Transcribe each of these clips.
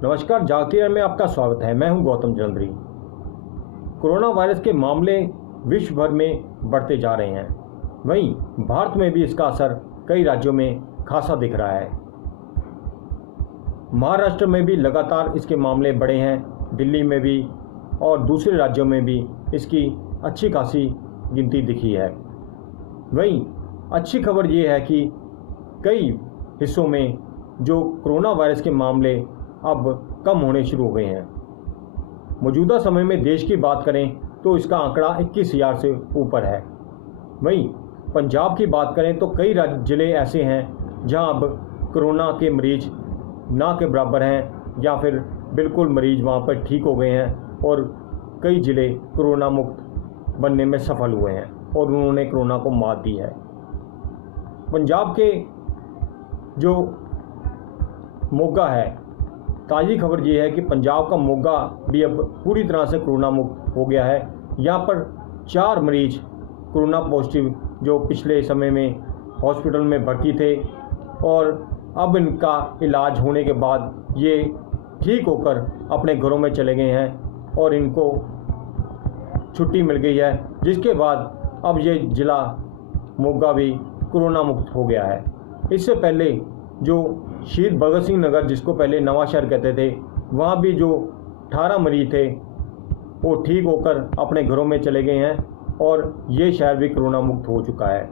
नमस्कार, जागती में आपका स्वागत है। मैं हूं गौतम जलंधरी। कोरोना वायरस के मामले विश्व भर में बढ़ते जा रहे हैं। वहीं भारत में भी इसका असर कई राज्यों में खासा दिख रहा है। महाराष्ट्र में भी लगातार इसके मामले बढ़े हैं, दिल्ली में भी और दूसरे राज्यों में भी इसकी अच्छी खासी गिनती दिखी है। वहीं अच्छी खबर ये है कि कई हिस्सों में जो कोरोना वायरस के मामले अब कम होने शुरू हो गए हैं। मौजूदा समय में देश की बात करें तो इसका आंकड़ा 21,000 से ऊपर है। वहीं पंजाब की बात करें तो कई ज़िले ऐसे हैं जहां अब कोरोना के मरीज ना के बराबर हैं या फिर बिल्कुल मरीज वहां पर ठीक हो गए हैं और कई ज़िले कोरोना मुक्त बनने में सफल हुए हैं और उन्होंने कोरोना को मात दी है। पंजाब के जो मोगा है, ताज़ी खबर ये है कि पंजाब का मोगा भी अब पूरी तरह से कोरोना मुक्त हो गया है। यहाँ पर 4 मरीज कोरोना पॉजिटिव जो पिछले समय में हॉस्पिटल में भर्ती थे और अब इनका इलाज होने के बाद ये ठीक होकर अपने घरों में चले गए हैं और इनको छुट्टी मिल गई है, जिसके बाद अब ये ज़िला मोगा भी कोरोना मुक्त हो गया है। इससे पहले जो शहीद भगत सिंह नगर, जिसको पहले नवा शहर कहते थे, वहाँ भी जो 18 मरीज थे वो ठीक होकर अपने घरों में चले गए हैं और ये शहर भी कोरोना मुक्त हो चुका है।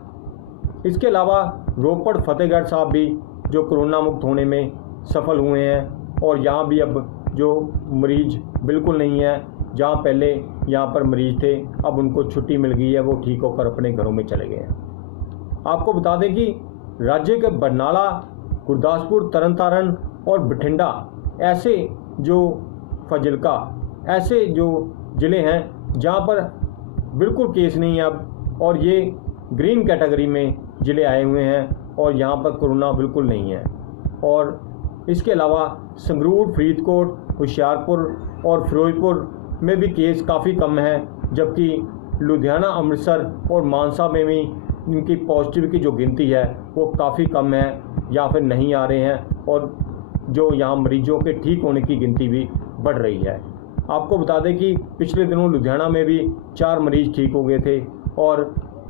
इसके अलावा रोपड़ फतेहगढ़ साहब भी जो कोरोना मुक्त होने में सफल हुए हैं और यहाँ भी अब जो मरीज बिल्कुल नहीं है, जहाँ पहले यहाँ पर मरीज थे अब उनको छुट्टी मिल गई है, वो ठीक होकर अपने घरों में चले गए हैं। आपको बता दें कि राज्य के बरनाला, गुरदासपुर, तरनतारन और बठिंडा ऐसे जो फाजिलका ऐसे जो ज़िले हैं जहां पर बिल्कुल केस नहीं है अब, और ये ग्रीन कैटेगरी में ज़िले आए हुए हैं और यहां पर कोरोना बिल्कुल नहीं है। और इसके अलावा संगरूर, फरीदकोट, होशियारपुर और फिरोजपुर में भी केस काफ़ी कम है, जबकि लुधियाना, अमृतसर और मानसा में भी इनकी पॉजिटिव की जो गिनती है वो काफ़ी कम है या फिर नहीं आ रहे हैं और जो यहाँ मरीजों के ठीक होने की गिनती भी बढ़ रही है। आपको बता दें कि पिछले दिनों लुधियाना में भी 4 मरीज ठीक हो गए थे और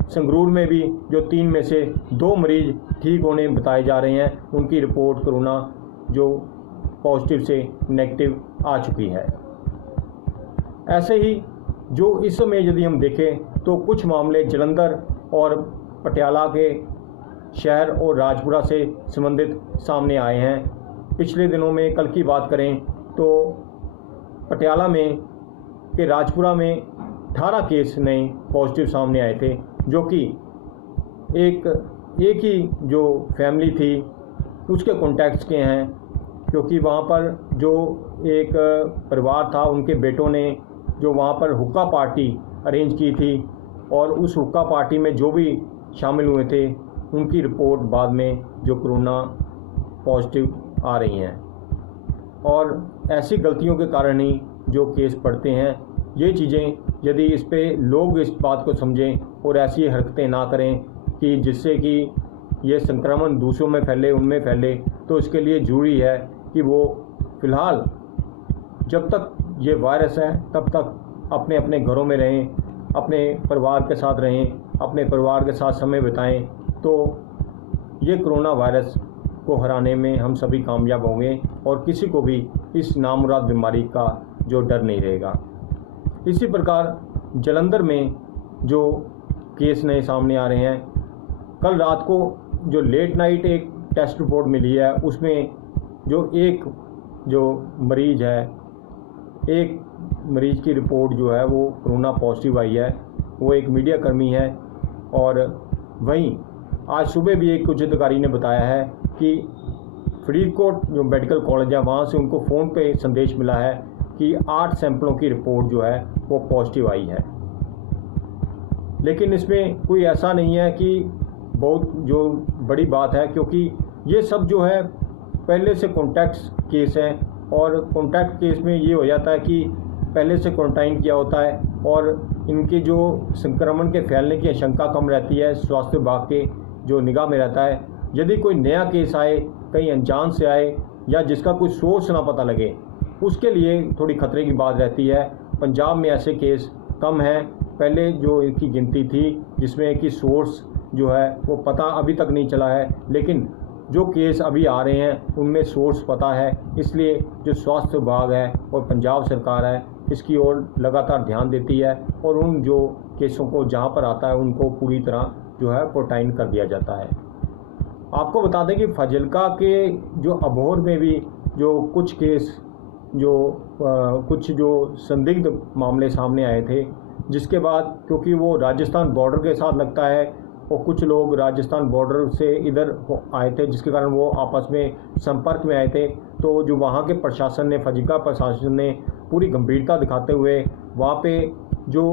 संगरूर में भी जो 3 में से 2 मरीज ठीक होने बताए जा रहे हैं, उनकी रिपोर्ट कोरोना जो पॉजिटिव से नेगेटिव आ चुकी है। ऐसे ही जो इस समय यदि हम देखें तो कुछ मामले जलंधर और पटियाला के शहर और राजपुरा से संबंधित सामने आए हैं। पिछले दिनों में कल की बात करें तो पटियाला में के राजपुरा में 18 केस नए पॉजिटिव सामने आए थे, जो कि एक ही जो फैमिली थी उसके कॉन्टैक्ट्स के हैं, क्योंकि वहाँ पर जो एक परिवार था उनके बेटों ने जो वहाँ पर हुक्का पार्टी अरेंज की थी और उस हुक्का पार्टी में जो भी शामिल हुए थे उनकी रिपोर्ट बाद में जो कोरोना पॉजिटिव आ रही हैं। और ऐसी गलतियों के कारण ही जो केस बढ़ते हैं। ये चीज़ें यदि इस पे लोग इस बात को समझें और ऐसी हरकतें ना करें कि जिससे कि ये संक्रमण दूसरों में फैले, उनमें फैले, तो इसके लिए ज़रूरी है कि वो फ़िलहाल जब तक ये वायरस है तब तक अपने अपने घरों में रहें, अपने परिवार के साथ रहें, अपने परिवार के साथ समय बिताएं, तो ये कोरोना वायरस को हराने में हम सभी कामयाब होंगे और किसी को भी इस नामुराद बीमारी का जो डर नहीं रहेगा। इसी प्रकार जलंधर में जो केस नए सामने आ रहे हैं, कल रात को जो लेट नाइट एक टेस्ट रिपोर्ट मिली है उसमें जो मरीज है, एक मरीज की रिपोर्ट जो है वो कोरोना पॉजिटिव आई है, वो एक मीडिया कर्मी है। और वहीं आज सुबह भी एक उच्च अधिकारी ने बताया है कि फरीदकोट जो मेडिकल कॉलेज है वहाँ से उनको फ़ोन पे संदेश मिला है कि 8 सैंपलों की रिपोर्ट जो है वो पॉजिटिव आई है। लेकिन इसमें कोई ऐसा नहीं है कि बहुत जो बड़ी बात है, क्योंकि ये सब जो है पहले से कॉन्टैक्ट केस हैं और कॉन्टैक्ट केस में ये हो जाता है कि पहले से क्वारंटाइन किया होता है और इनके जो संक्रमण के फैलने की आशंका कम रहती है, स्वास्थ्य विभाग के जो निगाह में रहता है। यदि कोई नया केस आए, कहीं अनजान से आए या जिसका कोई सोर्स ना पता लगे, उसके लिए थोड़ी खतरे की बात रहती है। पंजाब में ऐसे केस कम हैं। पहले जो इनकी गिनती थी जिसमें कि सोर्स जो है वो पता अभी तक नहीं चला है, लेकिन जो केस अभी आ रहे हैं उनमें सोर्स पता है। इसलिए जो स्वास्थ्य विभाग है और पंजाब सरकार है इसकी ओर लगातार ध्यान देती है और उन जो केसों को जहां पर आता है उनको पूरी तरह जो है प्रोटाइन कर दिया जाता है। आपको बता दें कि फाजिल्का के जो अबोहर में भी जो कुछ केस कुछ जो संदिग्ध मामले सामने आए थे, जिसके बाद क्योंकि वो राजस्थान बॉर्डर के साथ लगता है और कुछ लोग राजस्थान बॉर्डर से इधर आए थे, जिसके कारण वो आपस में संपर्क में आए थे, तो जो वहाँ के प्रशासन ने, फाजिल्का प्रशासन ने पूरी गंभीरता दिखाते हुए वहाँ पे जो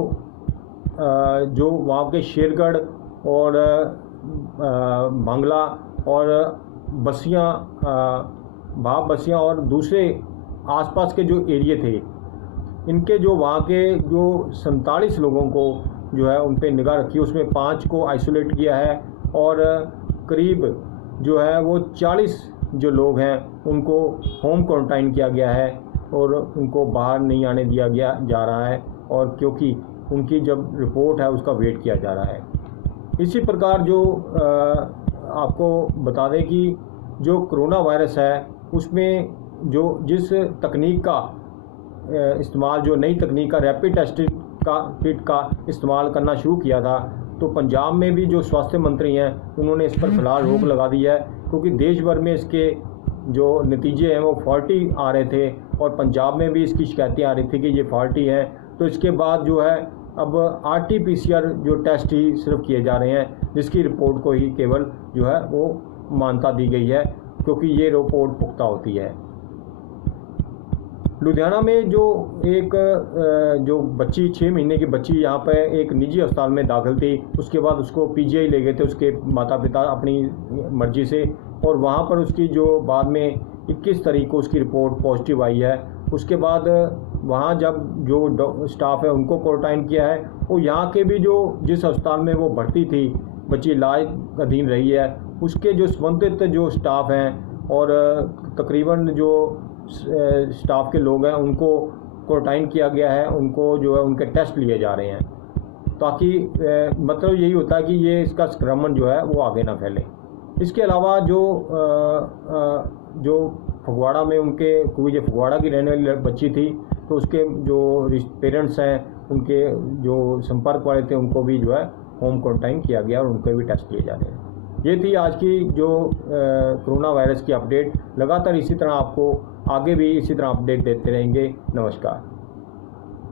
वहाँ के शेरगढ़ और भांगला और बसियाँ, भाप बसियाँ और दूसरे आसपास के जो एरिए थे, इनके जो वहाँ के जो 47 लोगों को जो है उन पे निगाह रखी। उसमें 5 को आइसोलेट किया है और करीब जो है वो 40 जो लोग हैं उनको होम क्वारंटाइन किया गया है और उनको बाहर नहीं आने दिया जा रहा है, और क्योंकि उनकी जब रिपोर्ट है उसका वेट किया जा रहा है। इसी प्रकार जो आपको बता दें कि जो कोरोना वायरस है उसमें जो जिस तकनीक का इस्तेमाल, जो नई तकनीक का रैपिड टेस्ट किट का इस्तेमाल करना शुरू किया था, तो पंजाब में भी जो स्वास्थ्य मंत्री हैं उन्होंने इस पर फिलहाल रोक लगा दी है, क्योंकि देश भर में इसके जो नतीजे हैं वो फॉल्टी आ रहे थे और पंजाब में भी इसकी शिकायतें आ रही थी कि ये फॉल्टी है। तो इसके बाद जो है अब RT-PCR जो टेस्ट ही सिर्फ किए जा रहे हैं, जिसकी रिपोर्ट को ही केवल जो है वो मान्यता दी गई है, क्योंकि ये रिपोर्ट पुख्ता होती है। लुधियाना में जो एक जो बच्ची 6 महीने की बच्ची यहाँ पे एक निजी अस्पताल में दाखिल थी, उसके बाद उसको PGI ले गए थे उसके माता पिता अपनी मर्जी से, और वहाँ पर उसकी जो बाद में 21 तारीख को उसकी रिपोर्ट पॉजिटिव आई है। उसके बाद वहाँ जब जो स्टाफ है उनको क्वारंटाइन किया है, और यहाँ के भी जो जिस अस्पताल में वो भर्ती थी, बच्ची इलाज अधीन रही है, उसके जो संबंधित जो स्टाफ हैं और तकरीबन जो स्टाफ के लोग हैं उनको क्वारंटाइन किया गया है, उनको जो है उनके टेस्ट लिए जा रहे हैं, ताकि मतलब यही होता है कि ये इसका संक्रमण जो है वो आगे ना फैले। इसके अलावा जो फगवाड़ा में उनके कोई फगवाड़ा की रहने वाली बच्ची थी, तो उसके जो पेरेंट्स हैं उनके जो संपर्क वाले थे उनको भी जो है होम क्वारंटाइन किया गया और उनको भी टेस्ट किए जा रहे हैं। ये थी आज की जो कोरोना वायरस की अपडेट। लगातार इसी तरह आपको आगे भी इसी तरह अपडेट देते रहेंगे। नमस्कार।